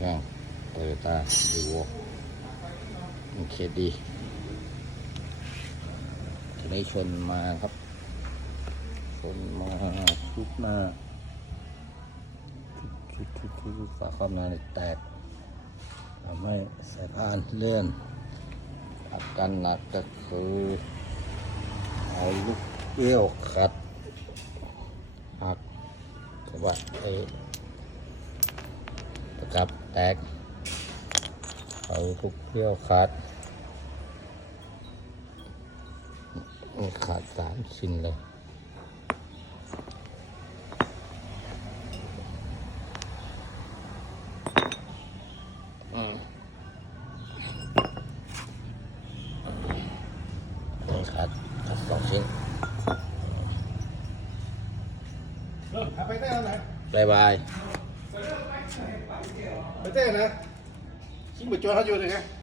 ข้างโตโยต้าดีโวโอเคดีทีนี้ชนมาครับชนมาทุกหน้าทุกฝาครอบหน้าแตกทำให้สายพานเลื่อนอาการหนักก็คือเอาลูกเกี้ยวขัดหักสะบัดตะกับแตกเอาลูกเกี้ยวขัดขาด3 ชิ้นเลยขาด2 ชิ้นไปเต้นไหนบายบายไปเต้นนะชิงไปจวนเขาอยู่เลยไง